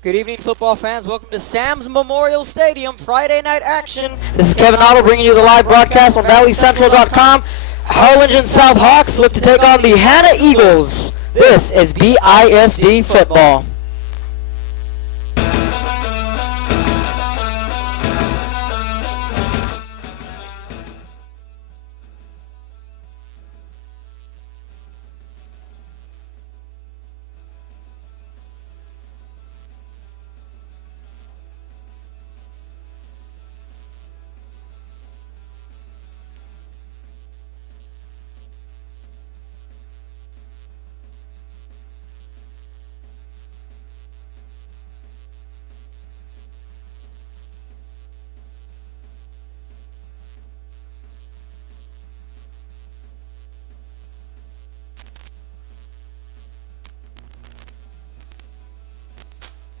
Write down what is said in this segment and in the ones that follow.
Good evening, football fans. Welcome to Sam's Memorial Stadium Friday night action. This is Kevin Otto bringing you the live broadcast on ValleyCentral.com. Harlingen South Hawks look to take on the Hanna Eagles. This is BISD football.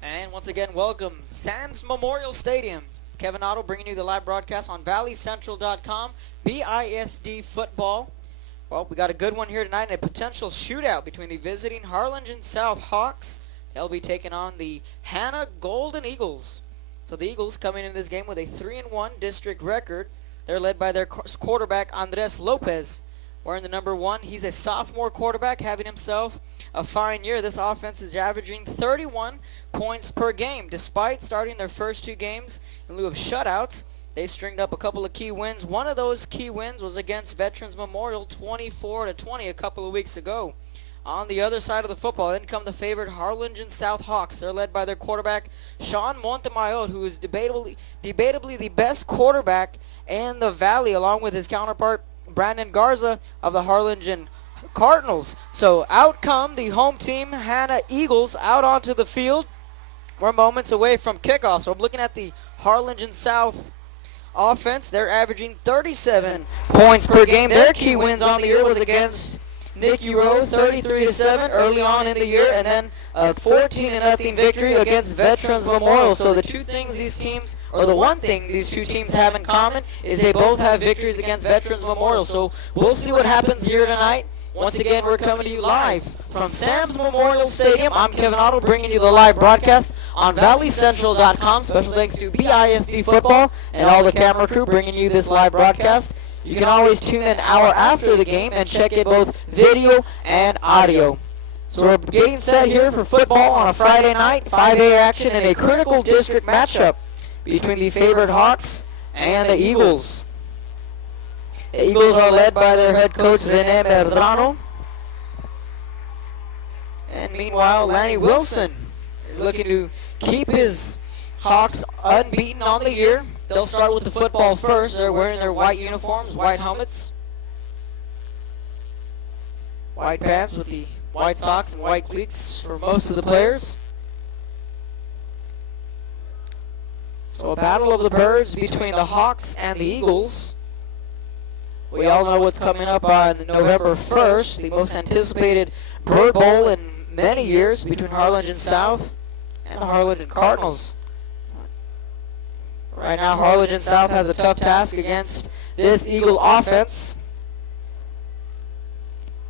And once again, welcome Sam's Memorial Stadium. Kevin Otto bringing you the live broadcast on ValleyCentral.com. BISD football. Well, we got a good one here tonight and a potential shootout between the visiting Harlingen South Hawks. They'll be taking on the Hanna Golden Eagles. So the Eagles coming into this game with a 3-1 district record. They're led by their quarterback Andres Lopez. Wearing the number 1, he's a sophomore quarterback, having himself a fine year. This offense is averaging 31 points per game. Despite starting their first 2 games in lieu of shutouts, they've stringed up a couple of key wins. One of those key wins was against Veterans Memorial 24-20 a couple of weeks ago. On the other side of the football, in come the favorite Harlingen South Hawks. They're led by their quarterback, Sean Montemayor, who is debatably the best quarterback in the Valley, along with his counterpart, Brandon Garza of the Harlingen Cardinals. So out come the home team, Hanna Eagles, out onto the field. We're moments away from kickoff. So I'm looking at the Harlingen South offense. They're averaging 37 points per game. Their key wins on the year was against Nicky Rowe, 33-7 early on in the year, and then a 14-0 victory against Veterans Memorial. So the one thing these two teams have in common is they both have victories against Veterans Memorial. So we'll see what happens here tonight. Once again, we're coming to you live from Sam's Memorial Stadium. I'm Kevin Otto bringing you the live broadcast on ValleyCentral.com. Special thanks to BISD Football and all the camera crew bringing you this live broadcast. You can always tune in an hour after the game and check it both video and audio. So we're getting set here for football on a Friday night, 5A action in a critical district matchup between the favored Hawks and the Eagles. The Eagles are led by their head coach, Rene Medrano. And meanwhile, Lanny Wilson is looking to keep his Hawks unbeaten on the year. They'll start with the football first. They're wearing their white uniforms, white helmets, white pants with the white socks and white cleats for most of the players. So a battle of the birds between the Hawks and the Eagles. We all know what's coming up on November 1st, the most anticipated Bird Bowl in many years between Harlingen South and the Harlingen Cardinals. Right now, Harlingen South has a tough task against this Eagle offense.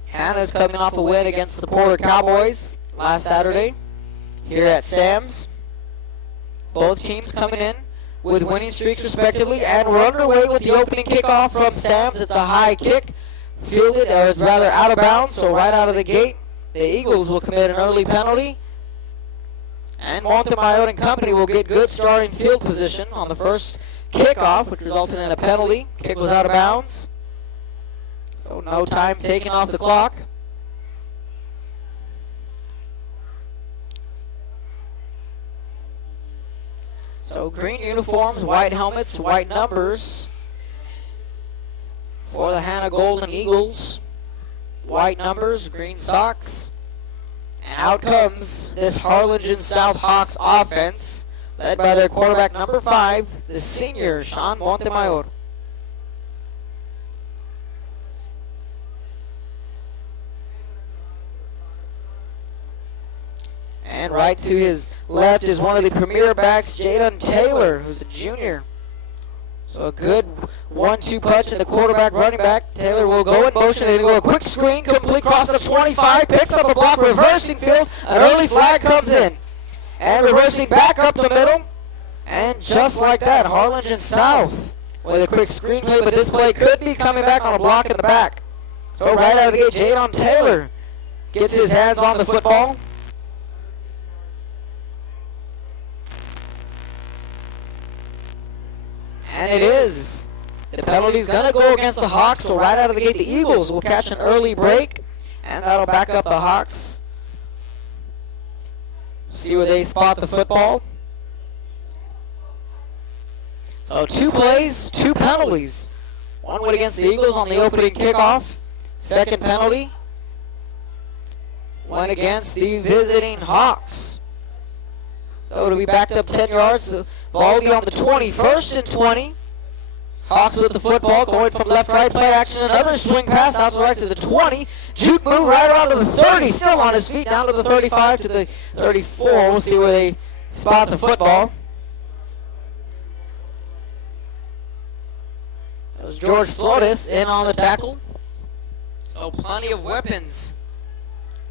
Hanna's coming off a win against the Porter Cowboys last Saturday here at Sam's. Both teams coming in with winning streaks respectively, and we're underway with the opening kickoff from Sam's. It's a high kick, fielded, or it's rather out of bounds, so right out of the gate, the Eagles will commit an early penalty. And Montemayor and company will get good starting field position on the first kickoff, which resulted in a penalty. Kick was out of bounds. So no time taken off the clock. So green uniforms, white helmets, white numbers for the Hanna Golden Eagles. White numbers, green socks. And out comes this Harlingen South Hawks offense, led by their quarterback number 5, the senior, Sean Montemayor. And right to his left is one of the premier backs, Jaden Taylor, who's a junior. So a good 1-2 punch in the quarterback running back. Taylor will go in motion. They go a quick screen, complete across the 25, picks up a block, reversing field. An early flag comes in. And reversing back up the middle. And just like that, Harlingen South with a quick screen play, but this play could be coming back on a block in the back. So right out of the gate, Jadon Taylor gets his hands on the football. And it is. The penalty's going to go against the Hawks, so right out of the gate, the Eagles will catch an early break, and that'll back up the Hawks. See where they spot the football. So 2 plays, 2 penalties. One went against the Eagles on the opening kickoff. Second penalty went against the visiting Hawks. So it'll be backed up 10 yards. The ball will be on the 20, 1st and 20. Hawks with the football, going from left, right, play action. Another swing pass out to right to the 20. Juke move right around to the 30, still on his feet, down to the 35, to the 34. We'll see where they spot the football. That was George Flores in on the tackle. So plenty of weapons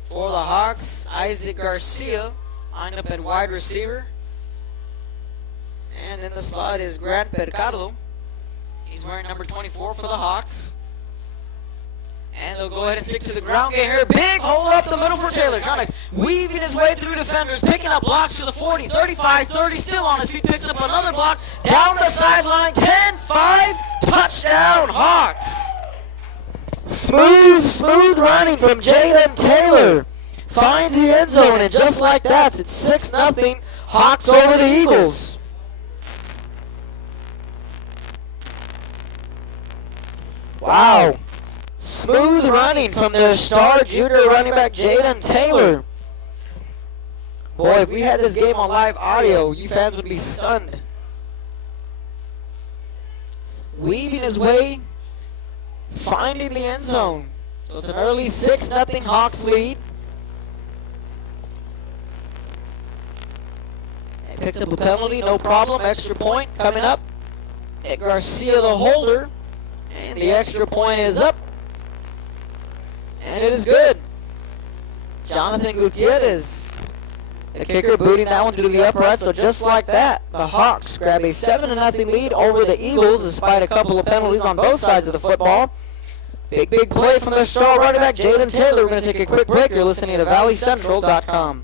for the Hawks. Isaac Garcia lined up at wide receiver. And in the slot is Grant Percardo. He's wearing number 24 for the Hawks. And they'll go ahead and stick to the ground game here. Big hole up the middle for Taylor. Trying to weaving his way through defenders. Picking up blocks to the 40, 35, 30. Still on his feet. Picks up another block. Down the sideline. 10-5. Touchdown Hawks. Smooth running from Jalen Taylor. Finds the end zone. And just like that, it's 6-0. Hawks over the Eagles. Wow. Smooth running from their star junior running back, Jadon Taylor. Boy, if we had this game on live audio, you fans would be stunned. Weaving his way, finding the end zone. So it's an early 6-0 Hawks lead. They picked up a penalty, no problem. Extra point coming up. Ed Garcia, the holder. And the extra point is up. And it is good. Jonathan Gutierrez, the kicker, booting that one through the upright. So just like that, the Hawks grab a 7-0 lead over the Eagles despite a couple of penalties on both sides of the football. Big play from their star running back, Jalen Taylor. We're going to take a quick break. You're listening to ValleyCentral.com.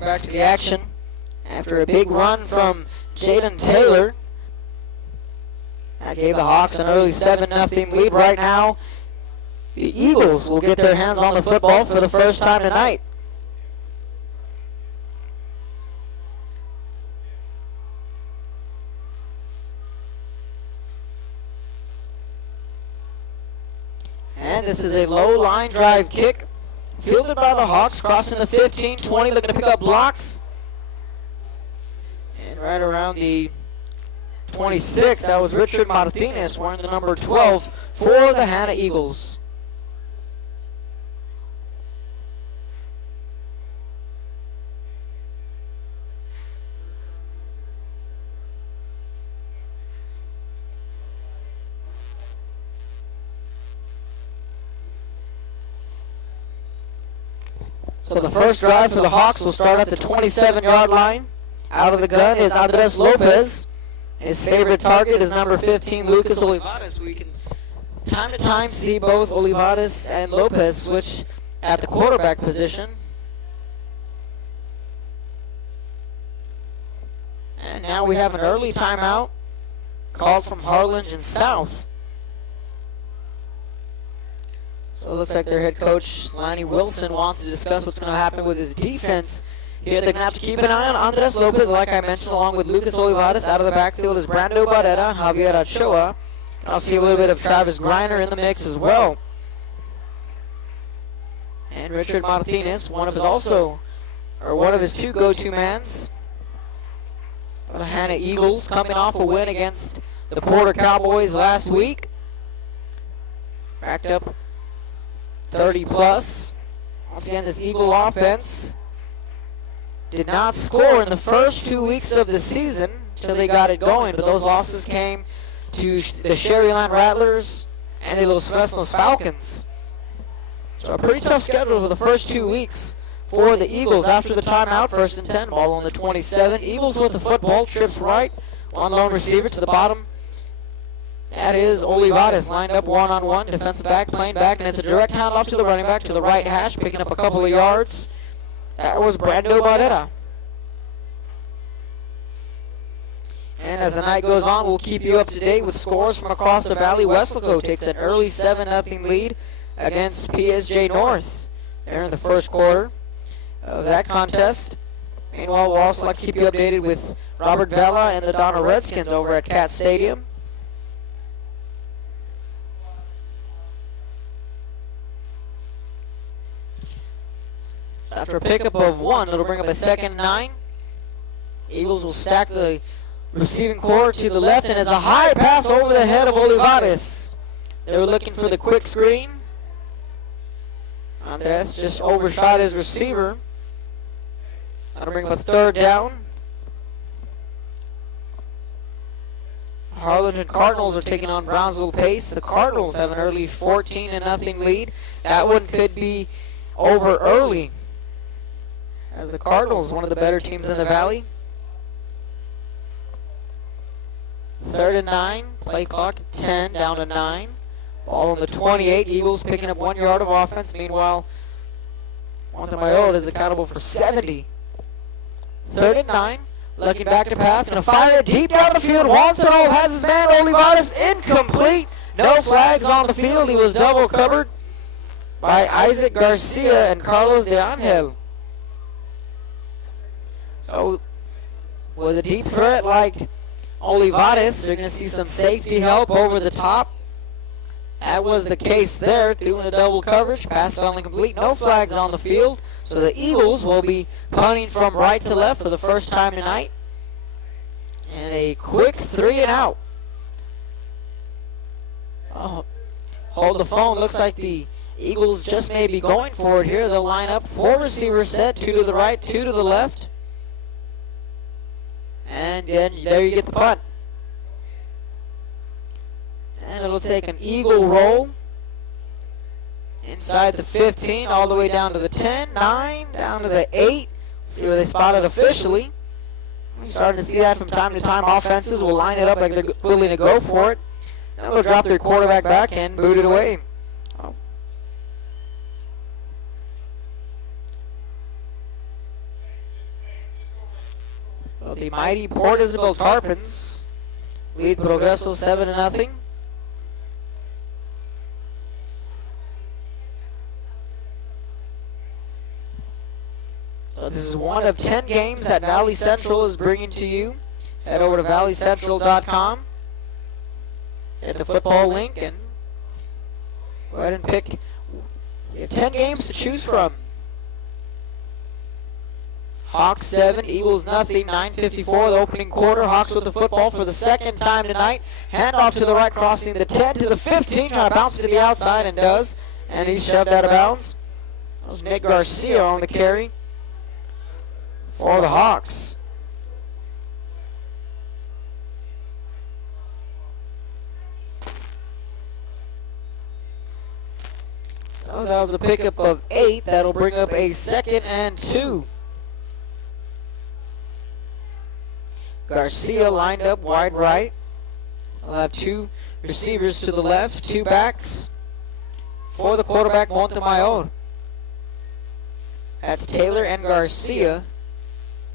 Back to the action after a big run from Jalen Taylor. That gave the Hawks an early 7-0 lead. Right now, the Eagles will get their hands on the football for the first time tonight. And this is a low line drive kick. Fielded by the Hawks, crossing the 15, 20, looking to pick up blocks. And right around the 26, that was Richard Martinez, wearing the number 12 for the Hanna Eagles. So the first drive for the Hawks will start at the 27-yard line. Out of the gun is Andres Lopez. His favorite target is number 15, Lucas Olivares. We can time to time see both Olivares and Lopez switch at the quarterback position. And now we have an early timeout called from Harlingen South. So it looks like their head coach, Lanny Wilson, wants to discuss what's going to happen with his defense. Here they're going to have to keep an eye on Andres Lopez, like I mentioned, along with Lucas Olivares. Out of the backfield is Brando Barrera and Javier Ochoa. I'll see a little bit of Travis Griner in the mix as well. And Richard Martinez, one of his two go-to mans. The Hanna Eagles coming off a win against the Porter Cowboys last week. Racked up 30 plus. Once again, this Eagle offense did not score in the first 2 weeks of the season until they got it going, but those losses came to the Sherryland Rattlers and the Los Fresnos Falcons. So a pretty tough schedule for the first 2 weeks for the Eagles after the timeout. 1st and 10, ball on the 27. Eagles with the football, trips right, one lone receiver to the bottom. That is Olivares, lined up one-on-one, defensive back, playing back, and it's a direct handoff to the running back to the right hash, picking up a couple of yards. That was Brando Barrera. And as the night goes on, we'll keep you up to date with scores from across the valley. Weslaco takes an early 7-0 lead against PSJ North there in the first quarter of that contest. Meanwhile, we'll also like to keep you updated with Robert Vela and the Donna Redskins over at Cat Stadium. After a pickup of 1, it'll bring up a 2nd and 9. Eagles will stack the receiving core to the left, and it's a high pass over the head of Olivares. They were looking for the quick screen. Andres just overshot his receiver. That'll bring up a 3rd down. Harlingen Cardinals are taking on Brownsville Pace. The Cardinals have an early 14-0 lead. That one could be over early, as the Cardinals, one of the better teams in the valley. 3rd and 9, play clock 10, down to 9. Ball on the 28, Eagles picking up 1 yard of offense. Meanwhile, Montemayor is accountable for 70. 3rd and 9, looking back to pass, going to fire it deep down the field. Wansano has his man, Olivares, incomplete. No flags on the field. He was double covered by Isaac Garcia and Carlos de Angel. So, with a deep threat like Olivares, you're going to see some safety help over the top. That was the case there, doing a double coverage. Pass fell incomplete. No flags on the field. So the Eagles will be punting from right to left for the first time tonight. And a quick 3 and out. Oh, hold the phone. Looks like the Eagles just may be going for it here. They'll line up 4 receivers set, 2 to the right, 2 to the left. And then there you get the punt. And it'll take an Eagle roll inside the 15, all the way down to the 10, 9, down to the 8. See where they spot it officially. We're starting to see that from time to time. Offenses will line it up like they're willing to go for it. And they'll drop their quarterback back and boot it away. Oh. Well, the mighty Port Isabel Tarpons lead Progreso 7-0. So this is one of 10 games that Valley Central is bringing to you. Head over to valleycentral.com. Hit the football link and go ahead and pick. You have 10 games to choose from. Hawks 7, Eagles nothing, 9:54, the opening quarter. Hawks with the football for the second time tonight. Handoff to the right, crossing the 10 to the 15, trying to bounce it to the outside, and does. And he's shoved out of bounds. That was Nick Garcia on the carry for the Hawks. So that was a pickup of 8. That'll bring up a 2nd and 2. Garcia lined up wide right. We'll have 2 receivers to the left, 2 backs for the quarterback, Montemayor. That's Taylor and Garcia.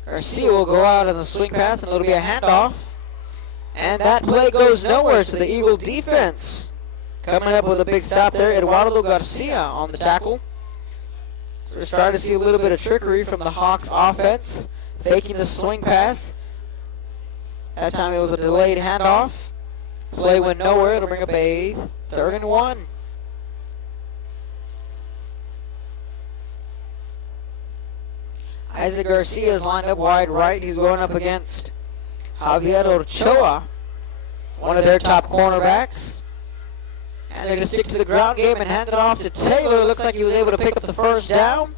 Garcia will go out on the swing pass, and it'll be a handoff. And that play goes nowhere, so the Eagle defense coming up with a big stop there. Eduardo Garcia on the tackle. So we're starting to see a little bit of trickery from the Hawks offense, faking the swing pass. That time it was a delayed handoff. Play went nowhere. It'll bring up a 3rd and 1. Isaac Garcia is lined up wide right. He's going up against Javier Ochoa, one of their top cornerbacks. And they're going to stick to the ground game and hand it off to Taylor. Looks like he was able to pick up the first down.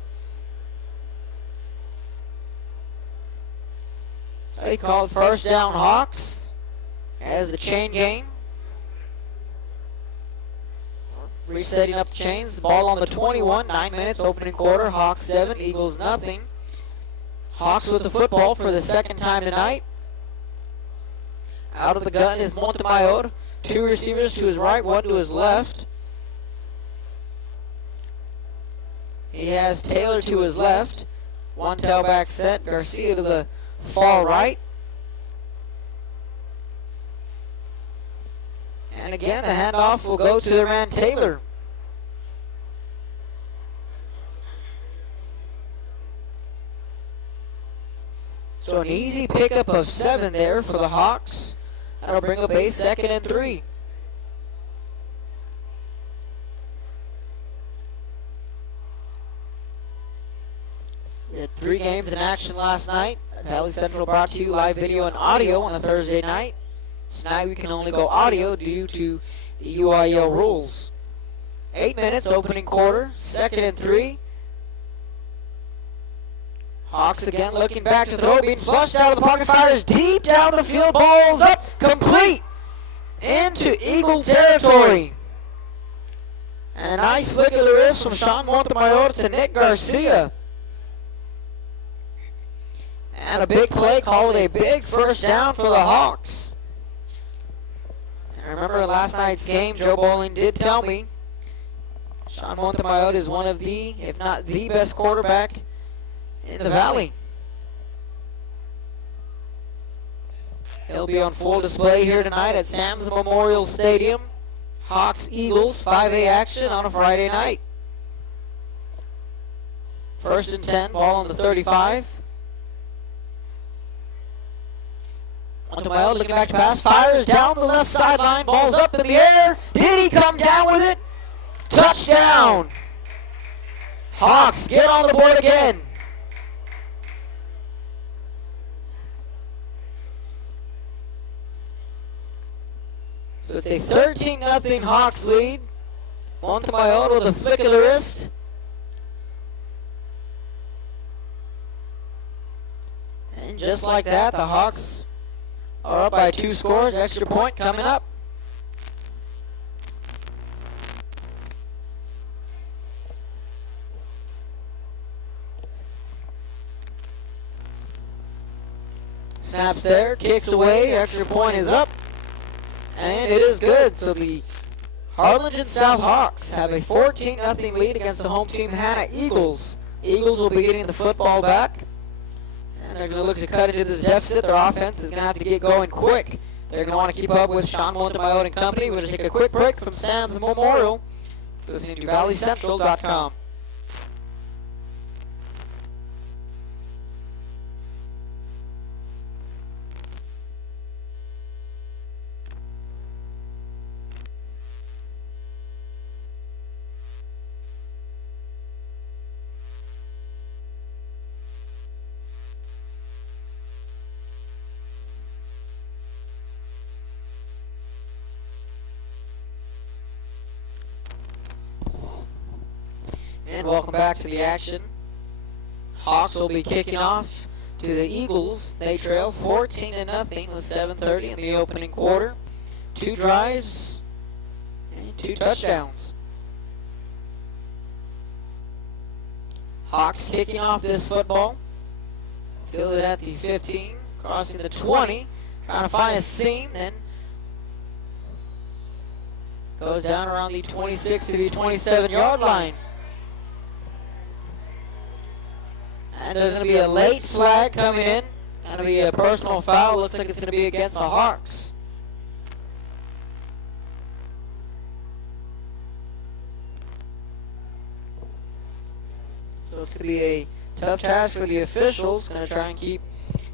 So he called first down Hawks as the chain game. Resetting up the chains. Ball on the 21. 9 minutes, opening quarter. Hawks 7, Eagles nothing. Hawks with the football for the second time tonight. Out of the gun is Montemayor. 2 receivers to his right, 1 to his left. He has Taylor to his left. 1 tailback set. Garcia to the far right. And again, the handoff will go to their man Taylor. So an easy pickup of 7 there for the Hawks. That'll bring up a 2nd and 3. We had 3 games in action last night. Valley Central brought to you live video and audio on a Thursday night. Tonight we can only go audio due to the UIL rules. 8 minutes, opening quarter, 2nd and 3. Hawks again looking back to throw, being flushed out of the pocket, fires deep down the field, balls up, complete into Eagle territory. And a nice flick of the wrist from Sean Montemayor to Nick Garcia. And a big play called a big first down for the Hawks. And I remember last night's game, Joe Bowling did tell me Sean Montemayor is one of the, if not the best quarterback in the Valley. He'll be on full display here tonight at Sam's Memorial Stadium. Hawks-Eagles 5A action on a Friday night. 1st and 10, ball on the 35. Montemayor looking back to pass, fires down the left sideline, ball's up in the air. Did he come down with it? Touchdown! Hawks get on the board again. So it's a 13-0 Hawks lead. Montemayor with a flick of the wrist. And just like that, the Hawks are up by 2 scores. Extra point coming up. Snaps there, kicks away, extra point is up. And it is good. So the Harlingen South Hawks have a 14-0 lead against the home team Hanna Eagles. Eagles will be getting the football back. And they're going to look to cut into this deficit. Their offense is going to have to get going quick. They're going to want to keep up with Sean Montemayor and company. We're going to take a quick break from Sam's Memorial. Listening to ValleyCentral.com. And welcome back to the action. Hawks will be kicking off to the Eagles. They trail 14-0 with 7:30 in the opening quarter. 2 drives and 2 touchdowns. Hawks kicking off this football. Field it at the 15, crossing the 20, trying to find a seam, then goes down around the 26 to the 27-yard line. And there's going to be a late flag coming in. Going to be a personal foul. Looks like it's going to be against the Hawks. So it's going to be a tough task for the officials. Going to try and keep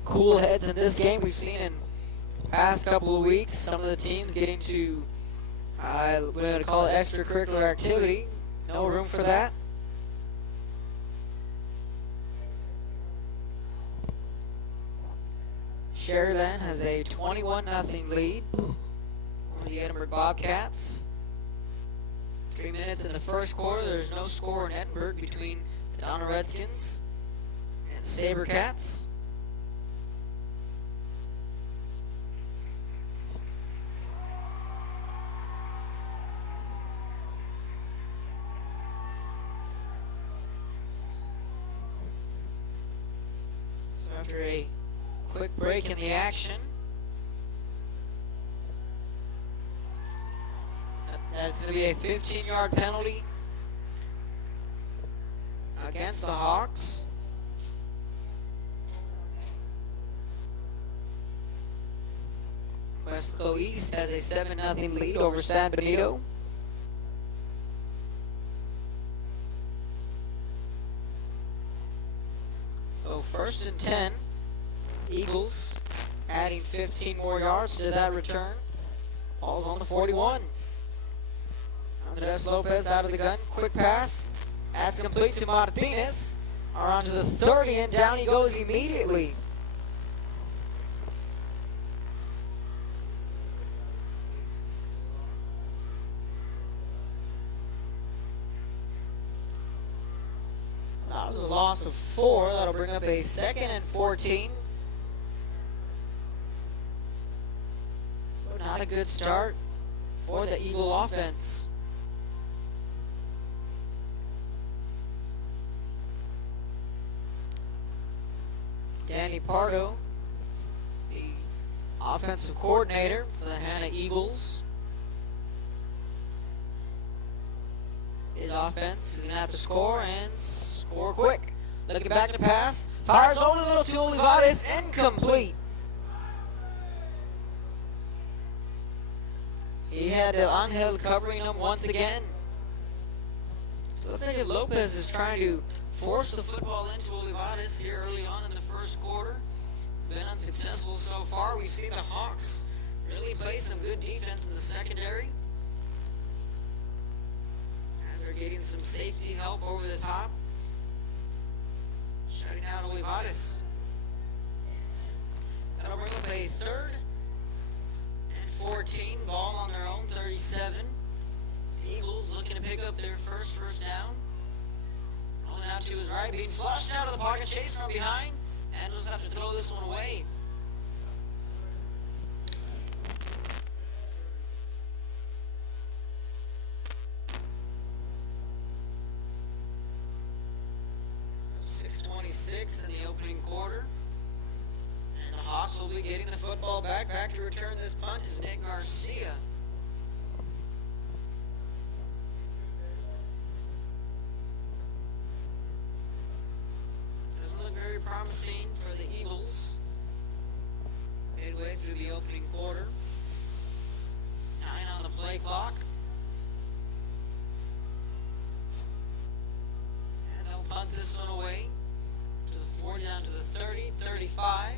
cool heads in this game. We've seen in the past couple of weeks some of the teams getting to, we're going to call it extracurricular activity. No room for that. Sharyland has a 21-0 lead on the Edinburgh Bobcats. 3 minutes in the first quarter. There's no score in Edinburgh between the Donna Redskins and the SaberCats. So after a quick break in the action, that's going to be a 15-yard penalty against the Hawks. Wesco East has a 7-0 lead over San Benito. So 1st and 10. Eagles adding 15 more yards to that return. Ball's on the 41. Andres Lopez out of the gun. Quick pass. That's complete to Martinez. Around to the 30, and down he goes immediately. That was a loss of 4. That'll bring up a 2nd and 14. So not a good start for the Eagle offense. Danny Pardo, the offensive coordinator for the Hanna Eagles. His offense is going to have to score and score quick. Looking back to pass. Fires over the middle to Olivares. Incomplete. He had Angel covering him once again. So looks like Lopez is trying to force the football into Olivares here early on in the first quarter. Been unsuccessful so far. We've seen the Hawks really play some good defense in the secondary, as they're getting some safety help over the top, shutting out Olivares. That'll bring up a 3rd and 14. Ball on their own 37. Eagles looking to pick up their first down. Rolling out to his right, being flushed out of the pocket, chased from behind, and will just have to throw this one away. .6:26 in the opening quarter. And the Hawks will be getting the football back. Back to return this punt is Nick Garcia. Very promising for the Eagles midway through the opening quarter. 9 on the play clock. And they'll punt this one away to the 40, down to the 30, 35.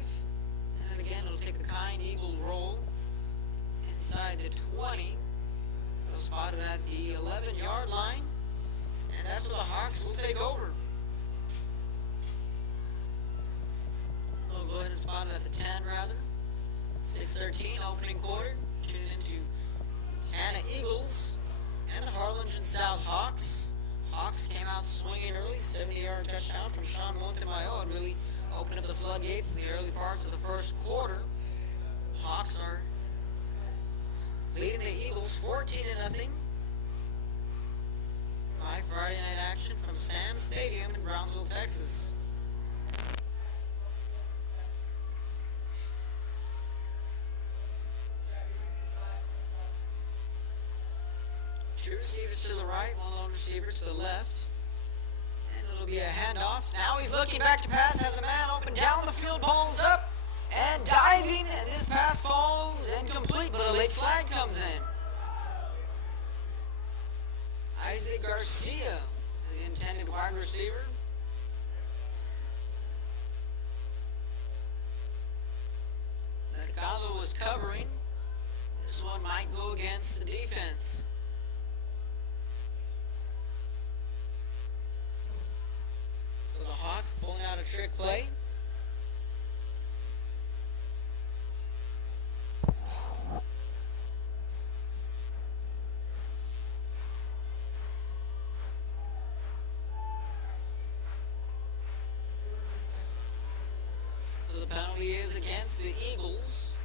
And then again, it'll take a kind Eagle roll inside the 20. They'll spot it at the 11-yard line. And that's where the Hawks will take over. Go ahead and spot it at the 10, rather. 6:13 opening quarter. Tune into Hanna Eagles and the Harlingen South Hawks. Hawks came out swinging early. 70-yard touchdown from Sean Montemayor and really opened up the floodgates in the early parts of the first quarter. Hawks are leading the Eagles 14-0. Live Friday night action from Sam's Stadium in Brownsville, Texas. Two receivers to the right, one lone receiver to the left. And it'll be a handoff. Now he's looking back to pass, has a man open down the field, ball's up and diving, and this pass falls incomplete, but a late flag comes in. Isaac Garcia is the intended wide receiver. Mercado was covering. This one might go against the defense. So the Hawks pulling out a trick play. penalty is against the Eagles.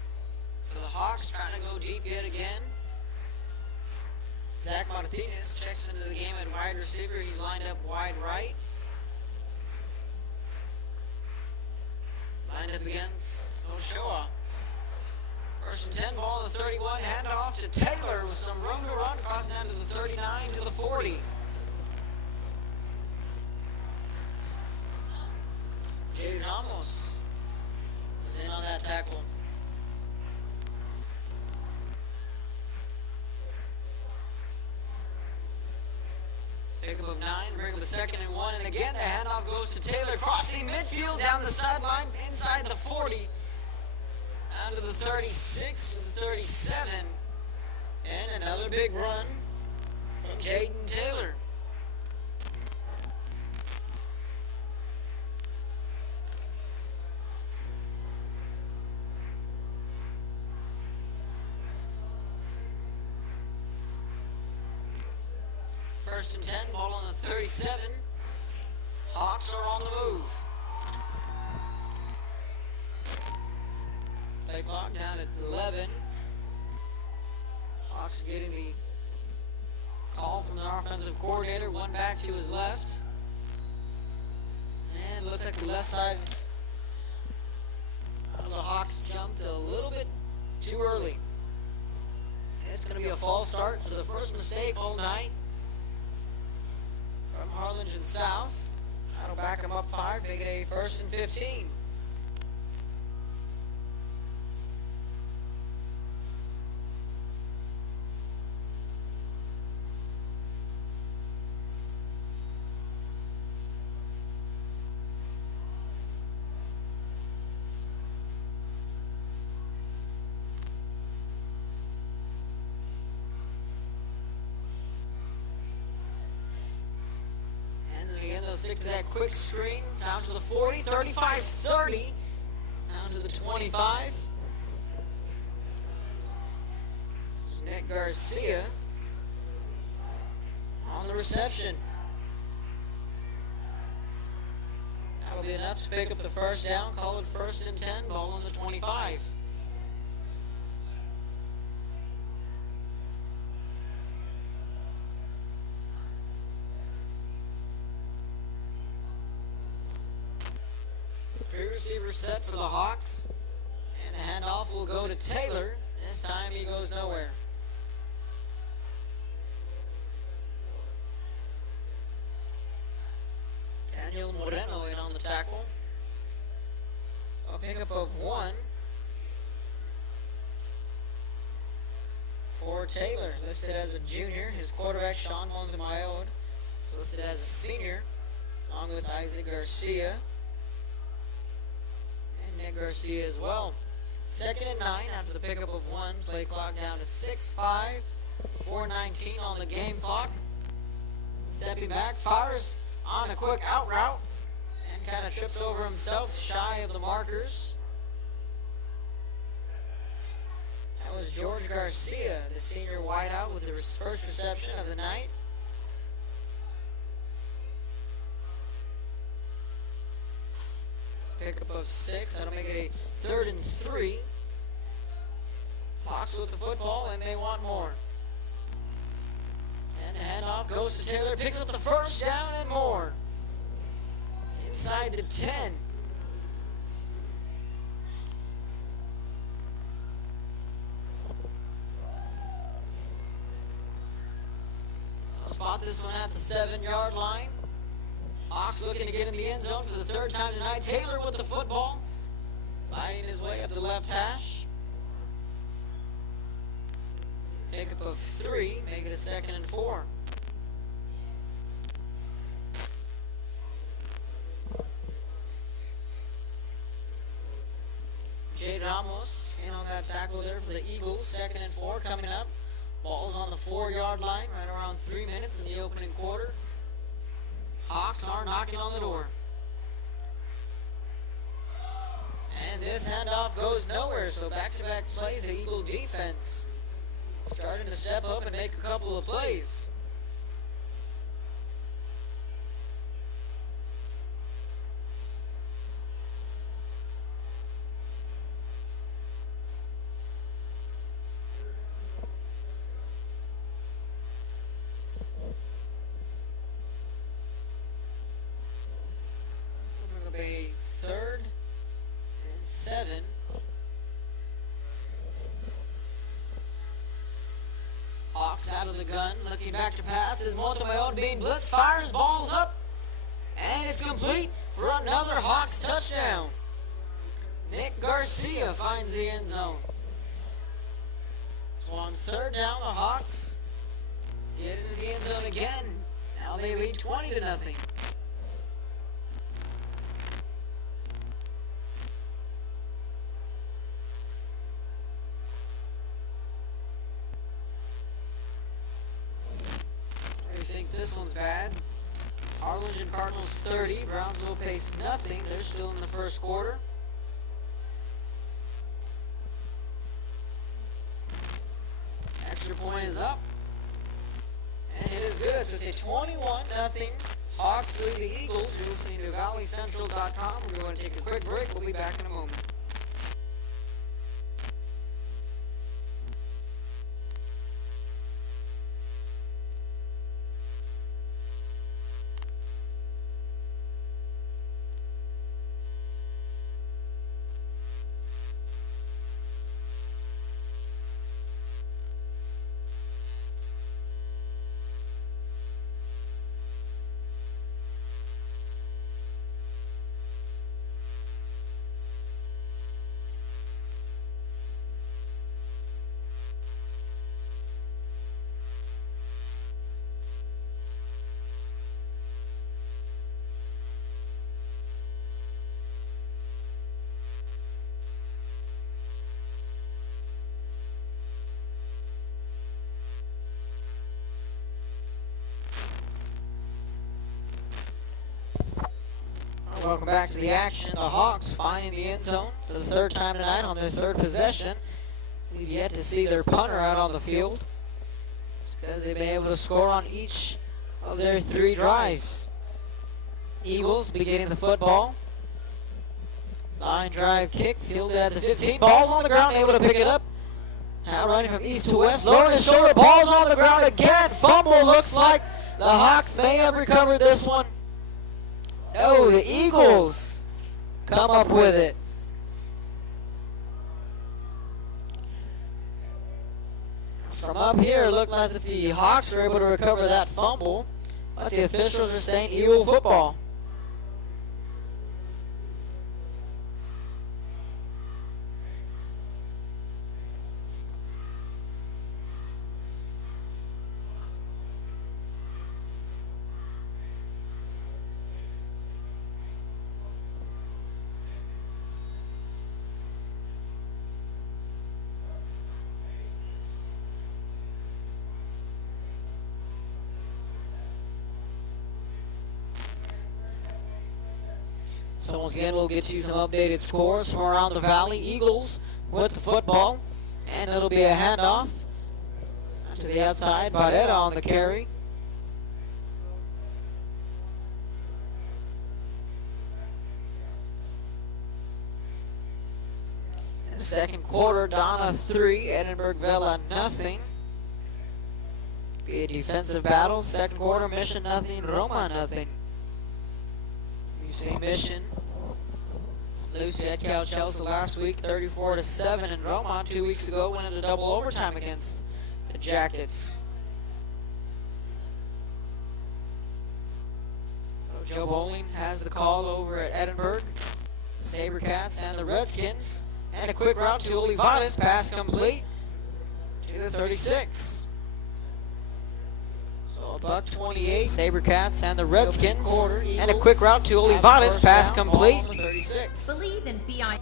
So the Hawks trying to go deep yet again. Zach Martinez checks into the game at wide receiver. He's lined up wide right. Lined up against Ochoa. First and 10, ball to the 31. Hand off to Taylor with some room to run. Crossing down to the 39 to the 40. Jade Ramos is in on that tackle. Pickup of 9, bring up a 2nd and 1, and again the handoff goes to Taylor, crossing midfield down the sideline, inside the 40, down to the 36 to the 37, and another big run from Jaden Taylor. First and 10, ball on the 37. Hawks are on the move. Play clock down at 11. Hawks are getting the call from the offensive coordinator. One back to his left. And it looks like the left side of the Hawks jumped a little bit too early. It's going to be a false start, so the first mistake all night from Harlingen South. That'll back them up 5, make it a 1st and 15. They'll stick to that quick screen down to the 40, 35, 30, down to the 25. Nick Garcia on the reception. That'll be enough to pick up the first down. Call it 1st and 10, ball on the 25. Receiver set for the Hawks, and the handoff will go to Taylor. This time he goes nowhere. Daniel Moreno in on the tackle. A pickup of 1 for Taylor, listed as a junior. His quarterback, Sean Montemayor, is listed as a senior, along with Isaac Garcia. Nick Garcia as well. 2nd and 9 after the pickup of 1. Play clock down to 6-5. 4:19 on the game clock. Stepping back, fires on a quick out route and kind of trips over himself, shy of the markers. That was George Garcia, the senior wideout, with the first reception of the night. Pickup of 6. That'll make it a 3rd and 3. Hawks with the football, and they want more. And the handoff goes to Taylor. Picks up the first down and more. Inside the 10. I'll spot this one at the 7-yard line. Hawks looking to get in the end zone for the 3rd time tonight. Taylor with the football, fighting his way up the left hash. Pickup of 3, make it a 2nd and 4. Jade Ramos in on that tackle there for the Eagles. 2nd and 4 coming up. Ball's on the 4-yard line, right around 3 minutes in the opening quarter. Hawks are knocking on the door. And this handoff goes nowhere, so back-to-back plays, the Eagle defense starting to step up and make a couple of plays. out of the gun, looking back to pass. Is Montemayor being blitzed, fires, balls up, and it's complete for another Hawks touchdown. Nick Garcia finds the end zone. So on third down, the Hawks get into the end zone again. Now they lead 20-0. I think this one's bad. Harlingen Cardinals 30, Brownsville Pace nothing. They're still in the first quarter. Extra point is up. And it is good. So it's a 21-0 Hawks through the Eagles. You're listening to ValleyCentral.com. We're going to take a quick break. We'll be back in a moment. Welcome back to the action. The Hawks finding the end zone for the third time tonight on their third possession. We've yet to see their punter out on the field. It's because they've been able to score on each of their three drives. Eagles beginning the football. Line drive kick, fielded at the 15. Ball's on the ground, able to pick it up. Now running from east to west, lowering his shoulder. Ball's on the ground again. Fumble. Looks like the Hawks may have recovered this one. No, the Eagles come up with it. From up here, it looked as if the Hawks were able to recover that fumble, but the officials are saying Eagle football. So once again, we'll get you some updated scores from around the valley. Eagles with the football, and it'll be a handoff to the outside. Barrera on the carry. In the second quarter, Donna 3, Edinburgh Vela nothing. Be a defensive battle. Second quarter, Mission nothing, Roma nothing. We've seen Mission lose to Ed Cal Chelsea last week, 34-7, and Roma 2 weeks ago went into double overtime against the Jackets. So Joe Bowling has the call over at Edinburgh. Sabercats and the Redskins, and a quick route to Olivares, pass complete to the 36. So $1.28, Sabercats and the Redskins, and a quick route to Olivares, pass complete. 36. Believe in BI.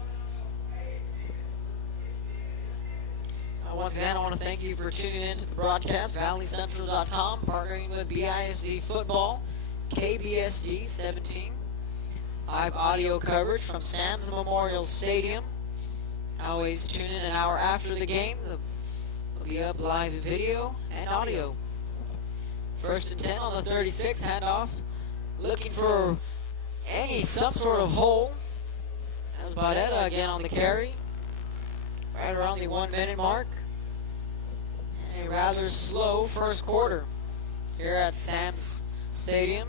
Once again, I want to thank you for tuning in to the broadcast. ValleyCentral.com, partnering with BISD Football, KBSD 17. Live audio coverage from Sam's Memorial Stadium. Always tune in an hour after the game. There'll be up live video and audio. First and 10 on the 36, handoff. Looking for some sort of hole. As Barrera again on the carry. Right around the 1 minute mark. And a rather slow first quarter here at Sam's Stadium.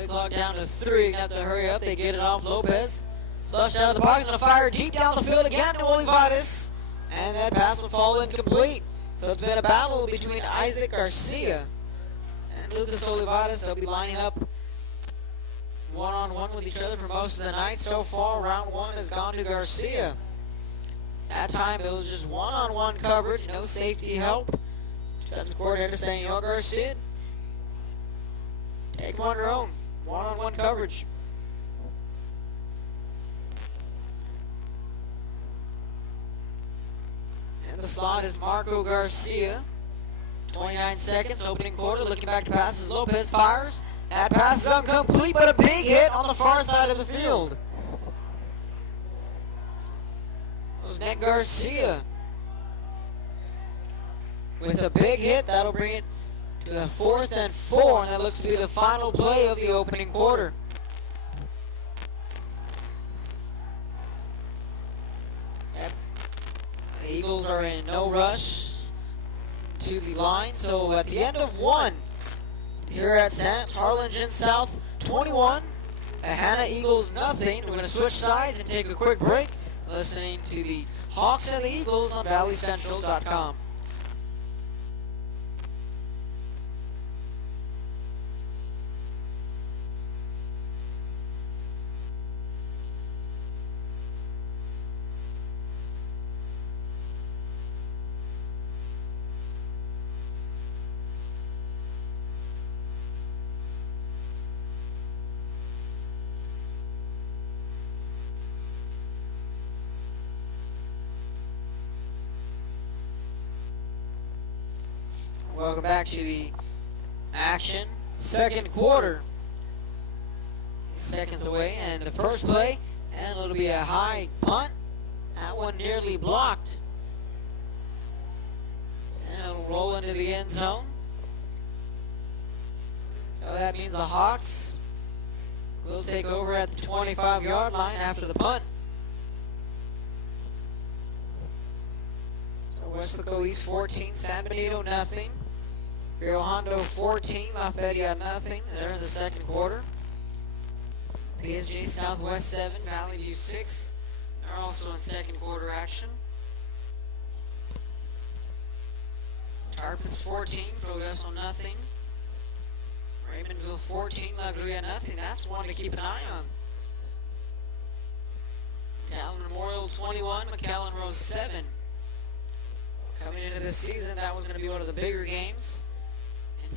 Play clock down to 3. Got to hurry up. They get it off. Lopez. Flushed out of the pocket. Going to fire deep down the field again to Olivares. And that pass will fall incomplete. So it's been a battle between Isaac Garcia and Lucas Olivares. They'll be lining up one-on-one with each other for most of the night. So far, round 1 has gone to Garcia. That time it was just one-on-one coverage, no safety help. Defensive coordinator saying, Garcia, take them on your own. One-on-one coverage. And the slot is Marco Garcia. 29 seconds, opening quarter, looking back to passes. Lopez fires. That pass is incomplete, but a big hit on the far side of the field. It was Nick Garcia with a big hit. That'll bring it to the 4th and 4, and that looks to be the final play of the opening quarter. Yep. The Eagles are in no rush to the line, so at the end of 1, here at Sam's, Harlingen South 21, Hanna Eagles nothing. We're going to switch sides and take a quick break, listening to the Hawks and the Eagles on ValleyCentral.com. Welcome back to the action. Second quarter. Seconds away, and the first play, and it'll be a high punt. That one nearly blocked. And it'll roll into the end zone. So that means the Hawks will take over at the 25-yard line after the punt. So Westlaco East 14, San Benito nothing. Rio Hondo 14, Lafayette nothing. They're in the second quarter. PSG Southwest 7, Valley View 6. They're also in second quarter action. Tarpons 14, Progreso nothing. Raymondville 14, La Gruya nothing. That's one to keep an eye on. McAllen Memorial 21, McAllen Rose 7. Coming into this season, that was going to be one of the bigger games.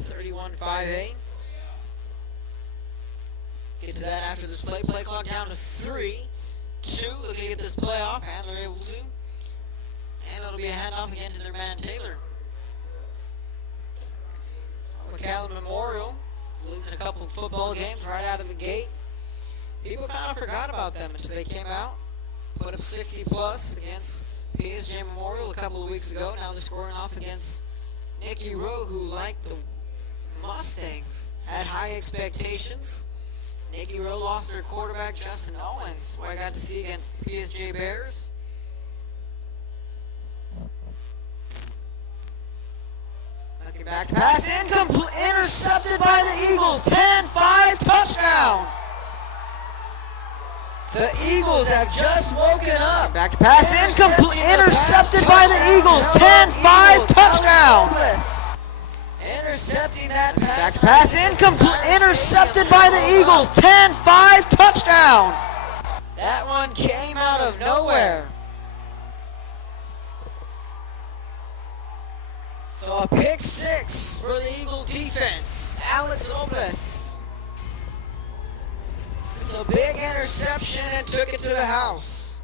31-5A. Get to that after this play. Play clock down to 3. 2. Looking to get this play off. Handler able to. And it'll be a handoff again to their man Taylor. McAllen Memorial losing a couple of football games right out of the gate. People kind of forgot about them until they came out. Put up 60 plus against PSG Memorial a couple of weeks ago. Now they're scoring off against Nicky Rowe, who liked the Mustangs, had high expectations. Nicky Rowe lost their quarterback, Justin Owens, who I got to see against the PSG Bears. Looking back to pass, intercepted by the Eagles, 10-5 touchdown. The Eagles have just woken up. Back to pass, intercepted by the Eagles, 10-5 touchdown. Intercepting that pass. Back to pass, intercepted by the Eagles, 10-5 touchdown. That one came out of nowhere. So a pick 6 for the Eagle defense. Alex Lopez. It's a big interception and took it to the house.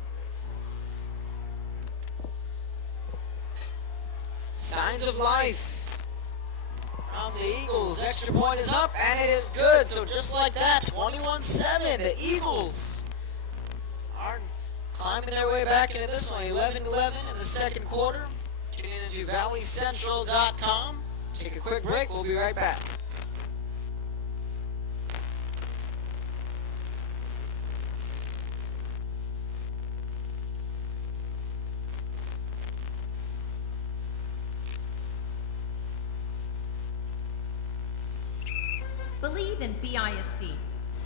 Signs of life from the Eagles. Extra point is up, and it is good. So just like that, 21-7. The Eagles are climbing their way back into this one. 11-11 in the second quarter. Tune in to ValleyCentral.com. Take a quick break. We'll be right back. Believe in BISD.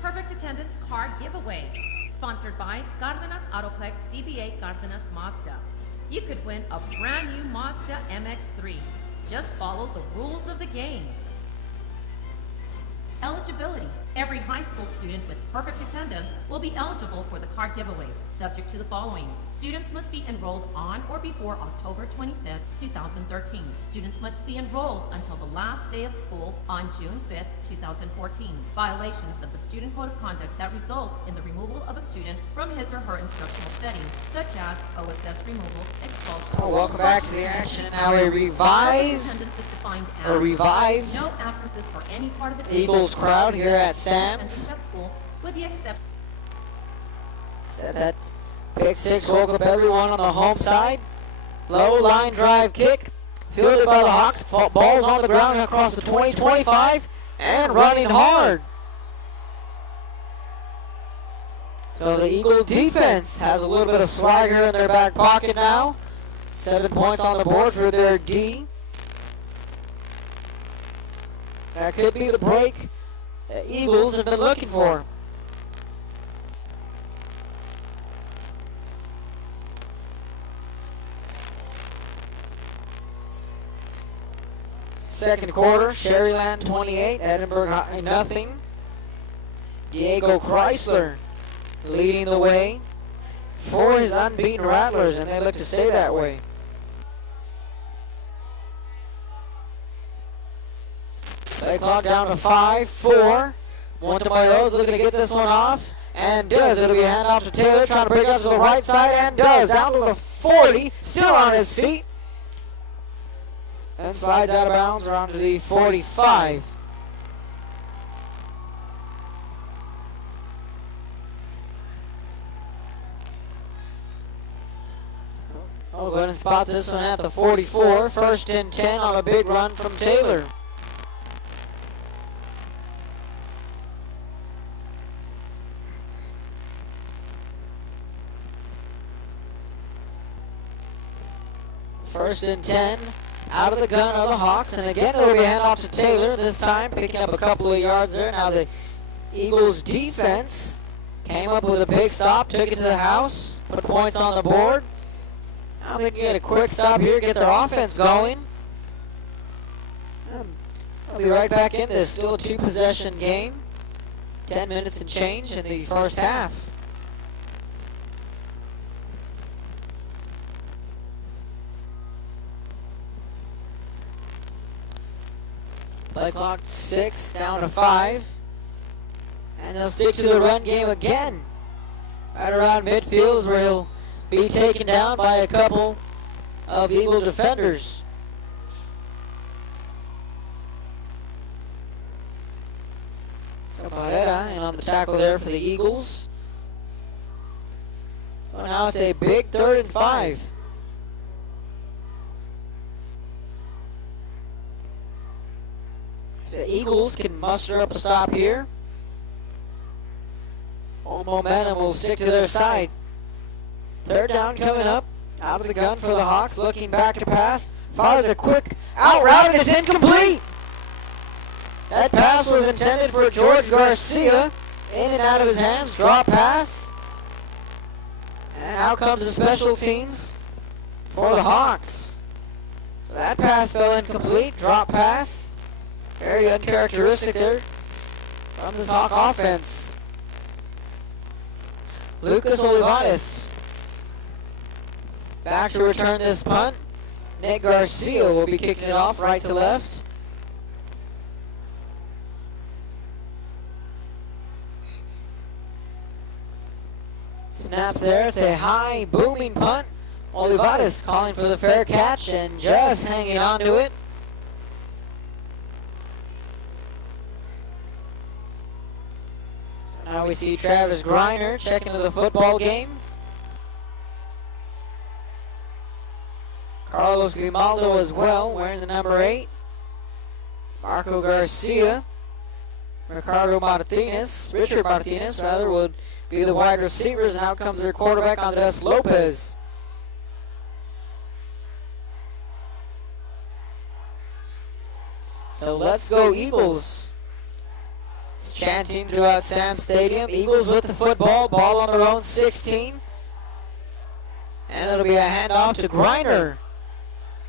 Perfect Attendance Card Giveaway, sponsored by Cardenas Autoplex DBA Cardenas Mazda. You could win a brand new Mazda MX-3. Just follow the rules of the game. Eligibility. Every high school student with perfect attendance will be eligible for the card giveaway, subject to the following. Students must be enrolled on or before October 25th, 2013. Students must be enrolled until the last day of school on June 5th, 2014. Violations of the Student Code of Conduct that result in the removal of a student from his or her instructional setting, such as OSS removals, expulsion. Oh, welcome back to the action. Now a revise or revive no absences for any part of the Eagles crowd here at Sam's. With the exception. Said that pick six woke up everyone on the home side. Low line drive kick. Fielded by the Hawks. Ball's on the ground across the 20-25 and running hard. So the Eagle defense has a little bit of swagger in their back pocket now. 7 points on the board for their D. That could be the break the Eagles have been looking for. Second quarter, Sherryland 28, Edinburgh High nothing. Diego Chrysler leading the way for his unbeaten Rattlers, and they look to stay that way. Play clock down to 5-4. Montemayor's looking to get this one off, and does. It'll be a handoff to Taylor, trying to break up to the right side, and does. Down to the 40, still on his feet. And slides out of bounds around to the 45. Oh, go ahead and spot this one at the 44. First and 10 on a big run from Taylor. First and 10 out of the gun of the Hawks. And again, it'll be a handoff to Taylor. This time picking up a couple of yards there. Now the Eagles defense came up with a big stop, took it to the house, put points on the board. Now they can get a quick stop here, get their offense going. I'll be right back in this. Still a two-possession game. 10 minutes and change in the first half. Play clock 6, down to 5. And they'll stick to the run game again. Right around midfield is where he'll be taken down by a couple of Eagle defenders. So Barrera and on the tackle there for the Eagles. Well, now it's a big 3rd and 5. The Eagles can muster up a stop here. All momentum will stick to their side. 3rd down coming up. Out of the gun for the Hawks. Looking back to pass. Fires a quick out route and it's incomplete. That pass was intended for George Garcia. In and out of his hands. Drop pass. And out comes the special teams for the Hawks. So that pass fell incomplete. Drop pass. Very uncharacteristic there from this Hawk offense. Lucas Olivares back to return this punt. Nick Garcia will be kicking it off right to left. Snaps there. It's a high booming punt. Olivares calling for the fair catch and just hanging on to it. Now we see Travis Griner checking into the football game. Carlos Grimaldo as well, wearing the number 8. Marco Garcia. Richard Martinez would be the wide receivers, and out comes their quarterback, Andres Lopez. So let's go Eagles. It's chanting throughout Sam Stadium. Eagles with the football. Ball on their own 16. And it'll be a handoff to Griner.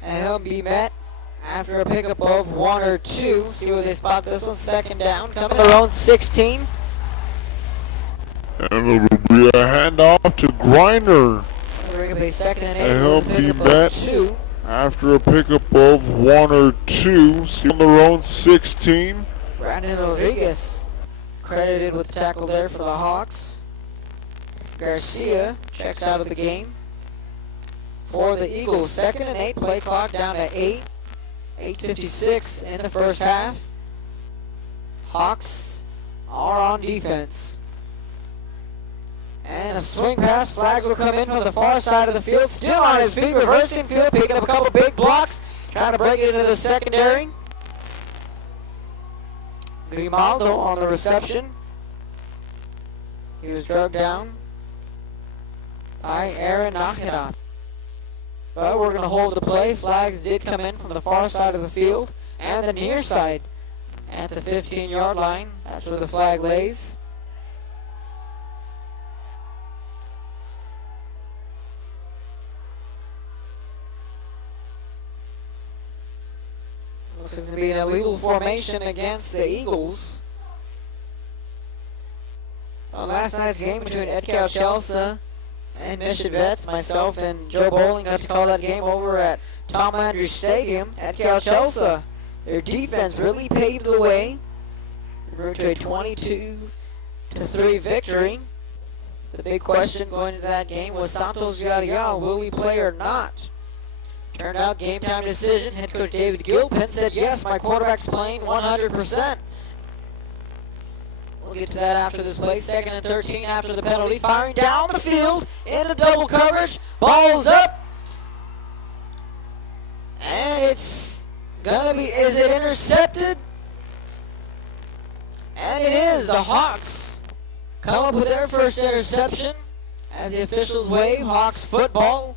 And he'll be met after a pickup of 1 or 2. See where they spot this one. Second down. Coming to their own 16. And it'll be a handoff to Griner. It'll be second and 8. And he'll with a be pickup of met 2. after a pickup of 1 or 2. See on their own 16. Brandon Rodriguez credited with the tackle there for the Hawks. Garcia checks out of the game for the Eagles. Second and 8. Play clock down to 8. 8:56 in the first half. Hawks are on defense. And a swing pass. Flags will come in from the far side of the field. Still on his feet, reversing field, picking up a couple big blocks. Trying to break it into the secondary. Grimaldo on the reception. He was drugged down by Aaron Nakira. But we're going to hold the play. Flags did come in from the far side of the field and the near side at the 15-yard line. That's where the flag lays. Looks like to be an illegal formation against the Eagles. Well, last night's game between Edcow Chelsea and Mission Vets, myself and Joe Bowling got to call that game over at Tom Andrews Stadium. Edcow Chelsea, their defense really paved the way. Grew to a 22-3 victory. The big question going into that game was Santos Villarreal, will we play or not? Turned out game time decision. Head coach David Gilpin said, yes, my quarterback's playing 100%. We'll get to that after this play. Second and 13 after the penalty. Firing down the field into double coverage. Ball's up. And it's going to be, is it intercepted? And it is. The Hawks come up with their first interception as the officials wave. Hawks football.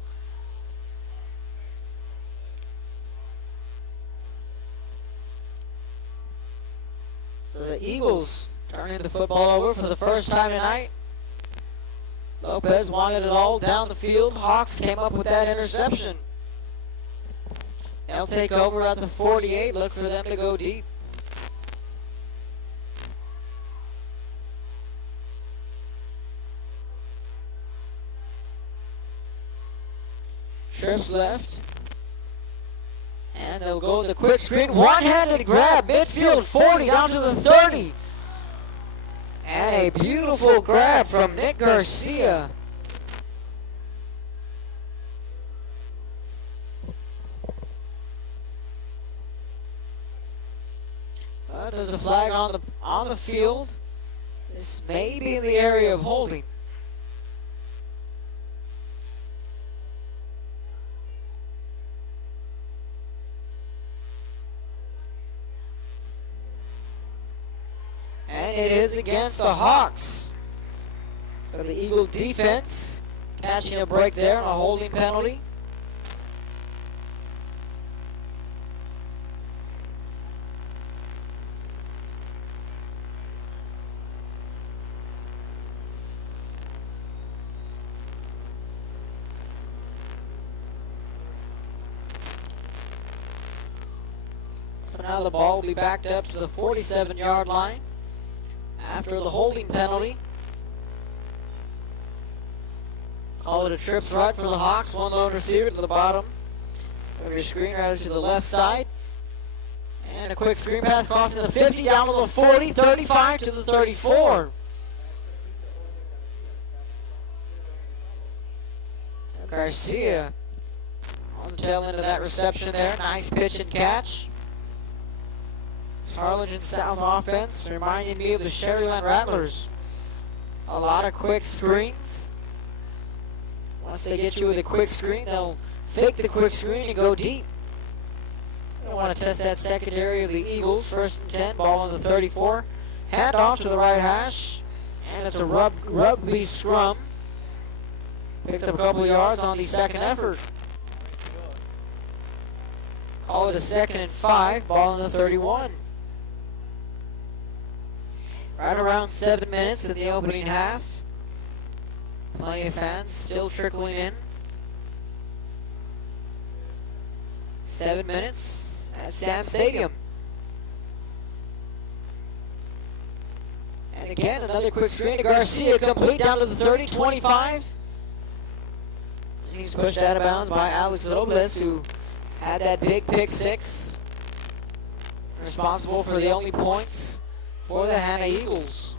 So the Eagles turning the football over for the first time tonight. Lopez wanted it all down the field. Hawks came up with that interception. They'll take over at the 48. Look for them to go deep. Trips left. And they'll go to the quick screen. One-handed grab. Midfield 40 down to the 30. And a beautiful grab from Nick Garcia. There's a flag on the field. This may be in the area of holding. And it is against the Hawks. So the Eagle defense catching a break there on a holding penalty. So now the ball will be backed up to the 47-yard line after the holding penalty. Call it a trip right for the Hawks. One lone receiver to the bottom of your screen, right to the left side. And a quick screen pass crossing the 50 down to the 40, 35 to the 34. Garcia on the tail end of that reception there. Nice pitch and catch. Harlingen South offense reminding me of the Sherryland Rattlers. A lot of quick screens. Once they get you with a quick screen, they'll fake the quick screen and go deep. They want to test that secondary of the Eagles. First and 10, ball on the 34. Hand off to the right hash. And it's a rugby scrum. Picked up a couple of yards on the second effort. Call it a 2nd and 5, ball on the 31. Right around 7 minutes in the opening half. Plenty of fans still trickling in. 7 minutes at Sam's Stadium. And again, another quick screen to Garcia, complete down to the 30, 25. He's pushed out of bounds by Alex Robles, who had that big pick six. Responsible for the only points for the Hanna Eagles.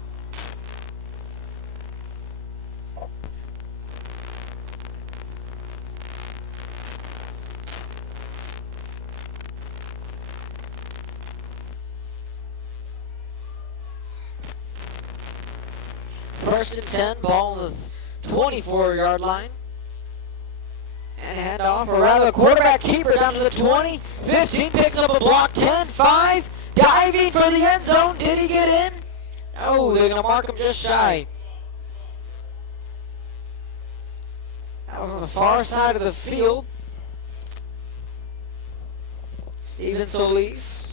First and 10, ball on the 24-yard line. And handoff, or rather quarterback keeper down to the 20. 15 picks up a block. 10, 5. Diving for the end zone. Did he get in? Oh, they're going to mark him just shy. That was on the far side of the field. Steven Solis,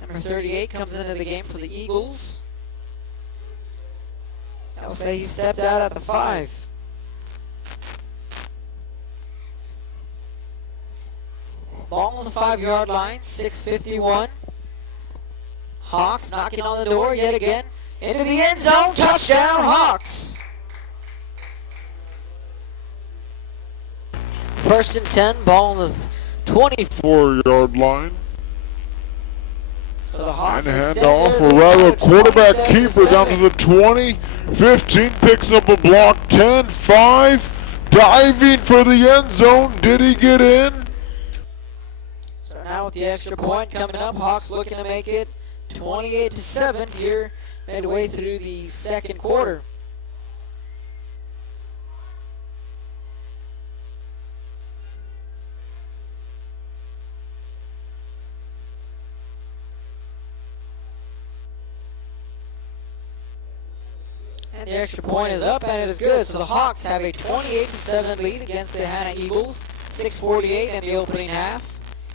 number 38, comes into the game for the Eagles. I'll say he stepped out at the 5. Ball on the 5-yard line, 6:51. Hawks knocking on the door yet again. Into the end zone, touchdown Hawks. First and 10, ball on the 4-yard line. So the Hawks And extend handoff, their or lead rather to quarterback 27-7. keeper down to the 20. 15 picks up a block. 10, 5. Diving for the end zone. Did he get in? So now with the extra point coming up, Hawks looking to make it 28-7 here midway through the second quarter. And the extra point is up and it is good. So the Hawks have a 28-7 lead against the Hanna Eagles. 6:48 in the opening half.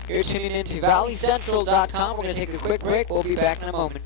You're tuning in to ValleyCentral.com. We're going to take a quick break. We'll be back in a moment.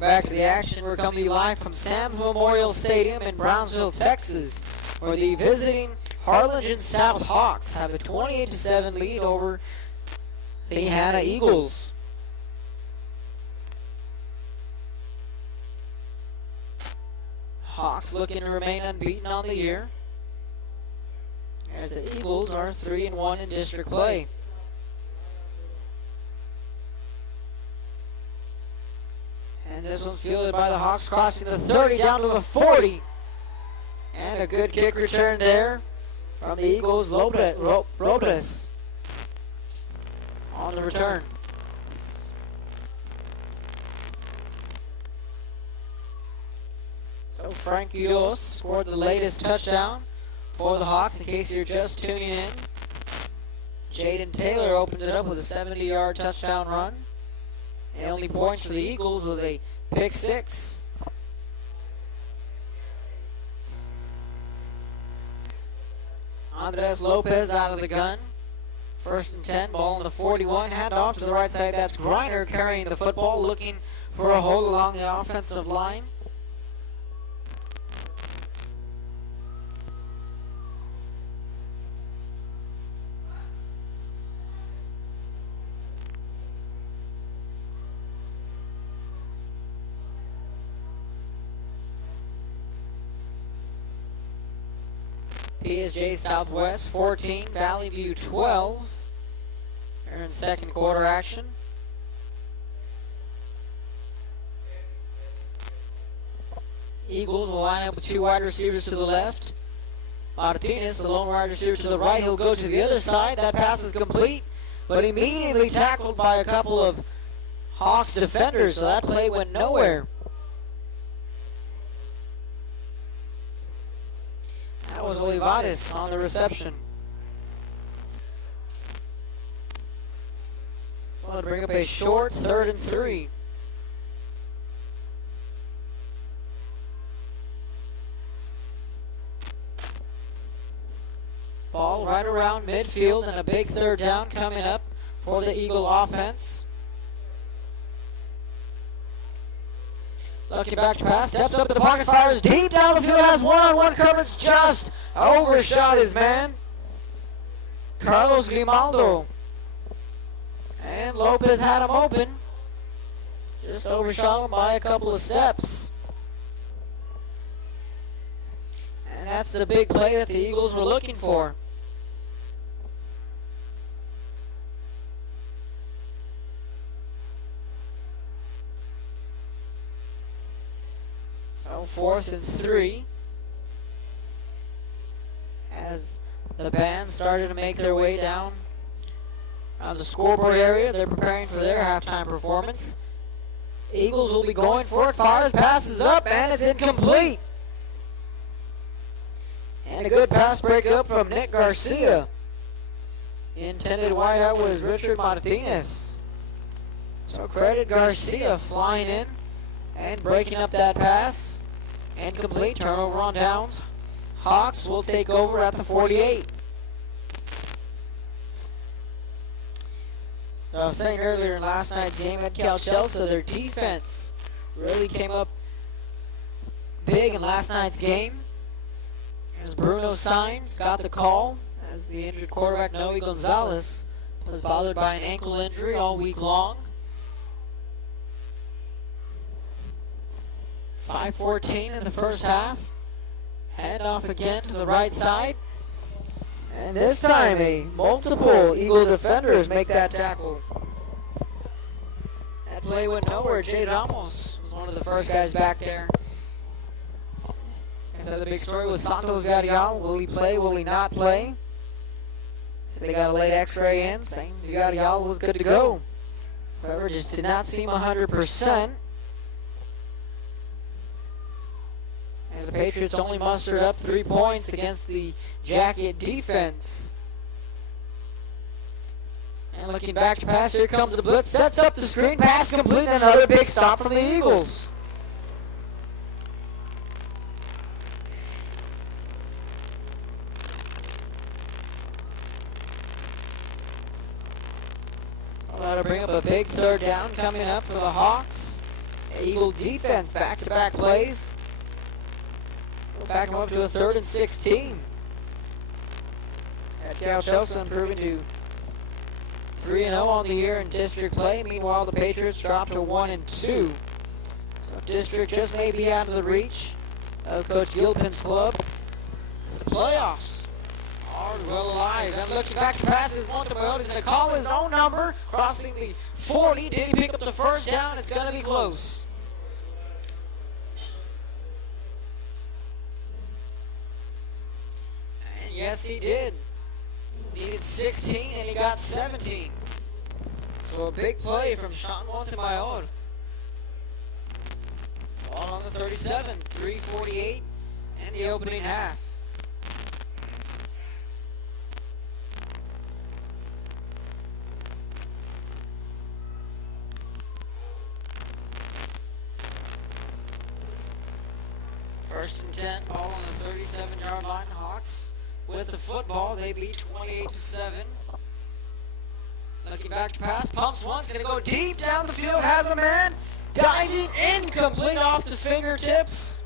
Back to the action. We're coming to you live from Sam's Memorial Stadium in Brownsville, Texas, where the visiting Harlingen South Hawks have a 28-7 lead over the Hanna Eagles. Hawks looking to remain unbeaten on the year, as the Eagles are 3-1 in district play. And this one's fielded by the Hawks, crossing the 30 down to the 40. And a good kick return there from the Eagles, Robles on the return. So Frank Udos scored the latest touchdown for the Hawks, in case you're just tuning in. Jaden Taylor opened it up with a 70-yard touchdown run. The only points for the Eagles was a pick six. Andres Lopez out of the gun. First and 10, ball on the 41. Hand off to the right side. That's Griner carrying the football, looking for a hole along the offensive line. PSJ Southwest 14, Valley View 12. They're in second quarter action. Eagles will line up with two wide receivers to the left. Martinez, the lone wide receiver, to the right. He'll go to the other side. That pass is complete, but immediately tackled by a couple of Hawks defenders, so that play went nowhere. That was Olivares on the reception. Well, to bring up a short 3rd and 3. Ball right around midfield and a big 3rd down coming up for the Eagle offense. Looking back to pass, steps up to the pocket, fires deep down the field, has one-on-one coverage, just overshot his man. Carlos Grimaldo. And Lopez had him open. Just overshot him by a couple of steps. And that's the big play that the Eagles were looking for. So 4th and 3. As the band started to make their way down on the scoreboard area, they're preparing for their halftime performance. Eagles will be going for it. Fires, passes up, and it's incomplete. And a good pass breakup from Nick Garcia. Intended wide out was Richard Martinez. So credit Garcia flying in and breaking up that pass. Incomplete, turnover on downs. Hawks will take over at the 48. I was saying earlier in last night's game at Cal Chelsea, their defense really came up big in last night's game. As Bruno Sainz got the call, as the injured quarterback Noe Gonzalez was bothered by an ankle injury all week long. 5:14 in the first half. Hand off again to the right side. And this time, multiple Eagle defenders make that tackle. That play went nowhere. Jay Ramos was one of the first guys back there. I said the big story was Santos Gadial. Will he play? Will he not play? So they got a late X-ray in saying Gadial was good to go. However, just did not seem 100%. As the Patriots only mustered up 3 points against the Jacket defense. And looking back to pass, here comes the blitz, sets up the screen, pass complete, and another big stop from the Eagles. That'll bring up a big 3rd down coming up for the Hawks. Eagle defense, back-to-back plays. We'll back them up to a 3rd and 16. At Cal Chelsea improving to 3-0 on the year in district play. Meanwhile, the Patriots dropped to 1-2. So district just may be out of the reach of Coach Gilpin's club. The playoffs are well alive. And looking back to passes, Montemel is going to call his own number, crossing the 40. Did he pick up the 1st down? It's going to be close. And yes, he did. Needed 16 and he got 17. So a big play from Sean Montemayor. Ball on the 37, 3:48 and the opening half. First and 10, ball on the 37-yard line. Hawks with the football. They lead 28-7. Looking back to pass, pumps once, going to go deep down the field, has a man, diving, incomplete off the fingertips.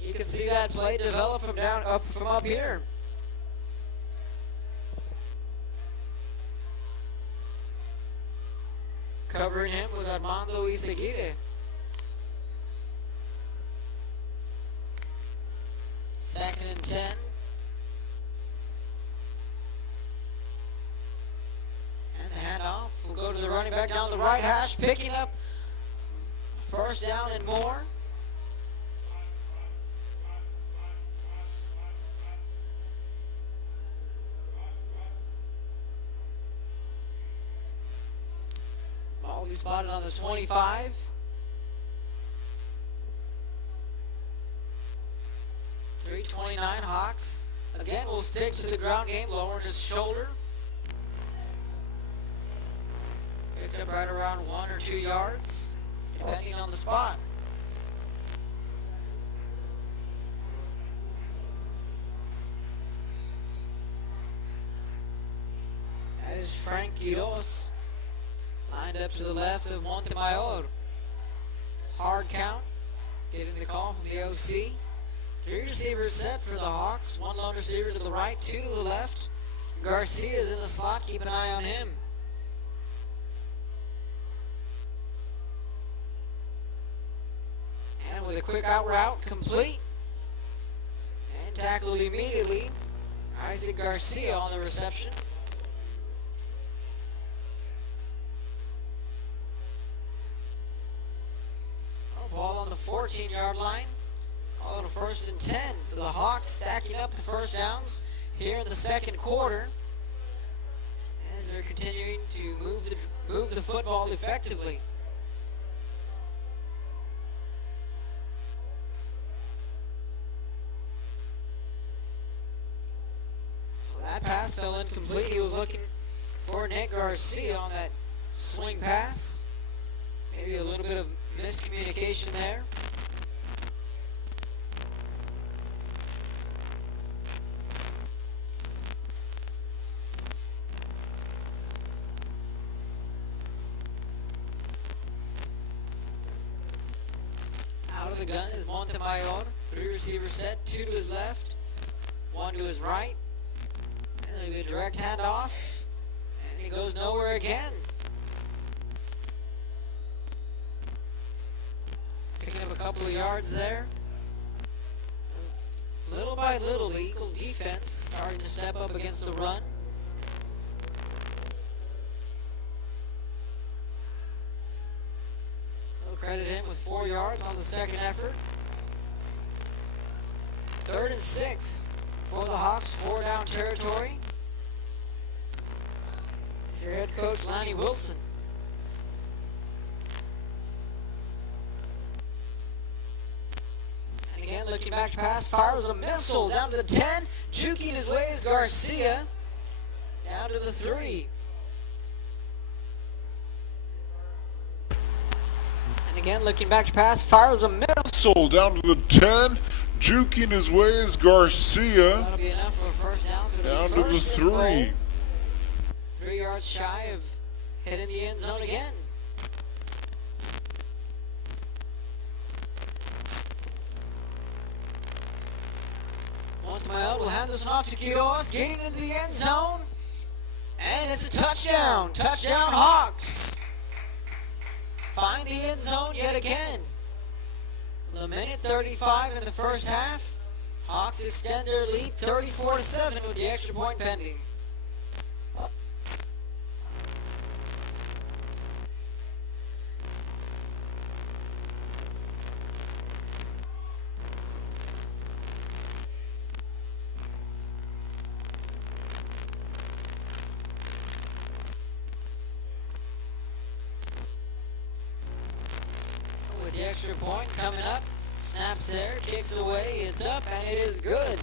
You can see that play develop from up here. Covering him was Armando Izaguirre. Second and 10. And the handoff will go to the running back down the right hash, picking up 1st down and more. We spotted on the 25. .329 Hawks. Again, we'll stick to the ground game, lowering his shoulder. Picked up right around 1 or 2 yards, depending on the spot. That is Frank Quiroz, lined up to the left of Montemayor. Hard count, getting the call from the OC. 3 receivers set for the Hawks. 1 lone receiver to the right, 2 to the left. Garcia's in the slot. Keep an eye on him. And with a quick out route, complete. And tackled immediately. Isaac Garcia on the reception. Ball on the 14-yard line. All on a 1st and 10. So the Hawks stacking up the first downs here in the second quarter as they're continuing to move the football effectively. Well, that pass fell incomplete. He was looking for Nick Garcia on that swing pass. Maybe a little bit of miscommunication there. Out of the gun is Montemayor. 3 receivers set, 2 to his left, 1 to his right. And there'll be a direct handoff. And he goes nowhere again. Picking up a couple of yards there. Little by little, the Eagle defense starting to step up against the run. We'll credit him with 4 yards on the second effort. 3rd and 6 for the Hawks, 4-down territory. Your head coach, Lanny Wilson. Again, looking back to pass, fires a missile down to the 10. Juking his way is Garcia. Down to the 3. And again, looking back to pass, fires a missile down to the 10. Juking his way is Garcia. That'll be enough for a first down. So down to the 3. 3 yards shy of hitting the end zone again. Montemayor will hand this one off to Quiroz, getting into the end zone. And it's a touchdown. Touchdown Hawks. Find the end zone yet again. The minute 35 in the first half. Hawks extend their lead 34-7 with the extra point pending. With the extra point coming up, snaps there, kicks away, it's up, and it is good.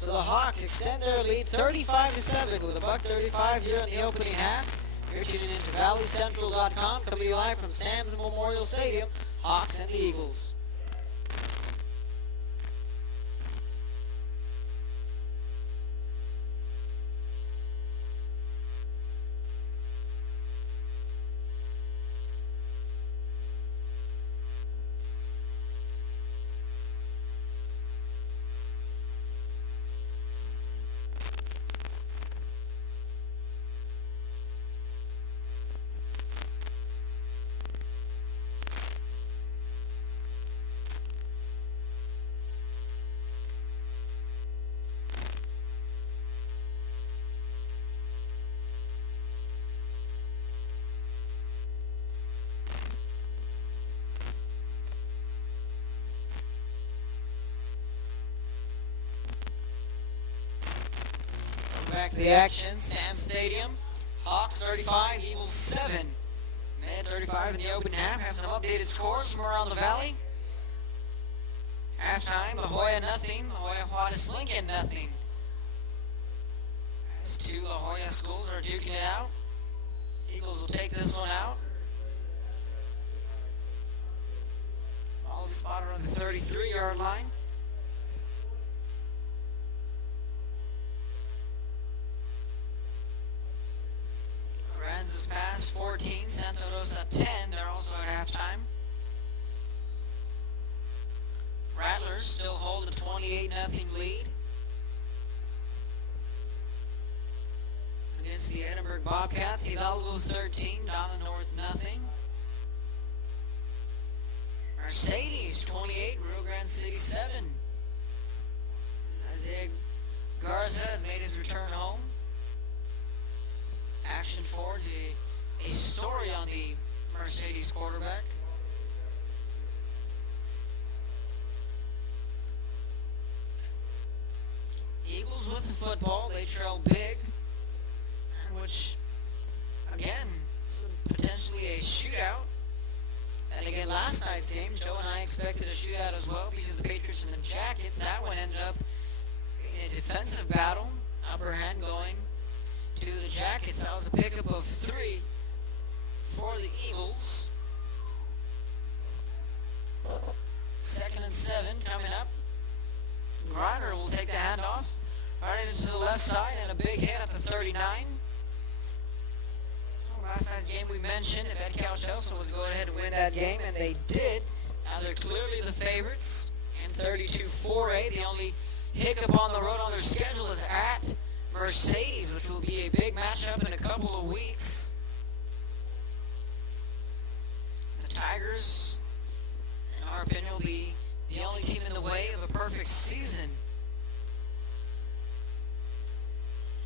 So the Hawks extend their lead 35-7 with a $1.35 here in the opening half. You're tuning in to ValleyCentral.com, coming to you live from Sam's Memorial Stadium, Hawks and the Eagles. Back to the action, Sam Stadium. Hawks 35, Eagles 7. Minute 35 in the open half. Have some updated scores from around the valley. Halftime, La Jolla nothing. La Jolla Juarez Lincoln nothing. As two La Jolla schools are duking it out. Eagles will take this one out. Ball is spotted on the 33-yard line. Aransas pass 14, Santa Rosa 10. They're also at halftime. Rattlers still hold a 28-0 lead against the Edinburgh Bobcats. Hidalgo 13, Donna North nothing. Mercedes 28, Rio Grande City 7. Isaiah Garza has made his return home. Action forward to a story on the Mercedes quarterback. Eagles with the football. They trail big, which, again, is potentially a shootout. And again, last night's game, Joe and I expected a shootout as well because of the Patriots and the Jackets. That one ended up in a defensive battle, upper hand going to the Jackets. That was a pickup of 3 for the Eagles. 2nd and 7 coming up. Griner will take the handoff right into the left side and a big hit at the 39. Last night's game we mentioned, if Ed Couch-Elson was to go ahead and win that game, and they did. Now they're clearly the favorites in 32-4A. The only hiccup on the road on their schedule is at Mercedes, which will be a big matchup in a couple of weeks. The Tigers, in our opinion, will be the only team in the way of a perfect season.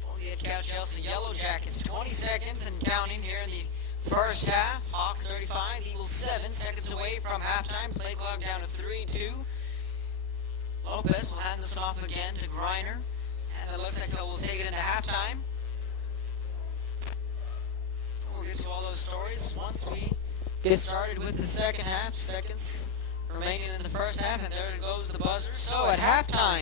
For the Ed Couch-Elson Yellow Jackets, 20 seconds and counting here in the first half. Hawks 35, Eagles 7 seconds away from halftime. Play clock down to 3-2. Lopez will hand this one off again to Griner. And it looks like we'll take it into halftime. So we'll get to all those stories once we get started with the second half. Seconds remaining in the first half, and there goes the buzzer. So at halftime.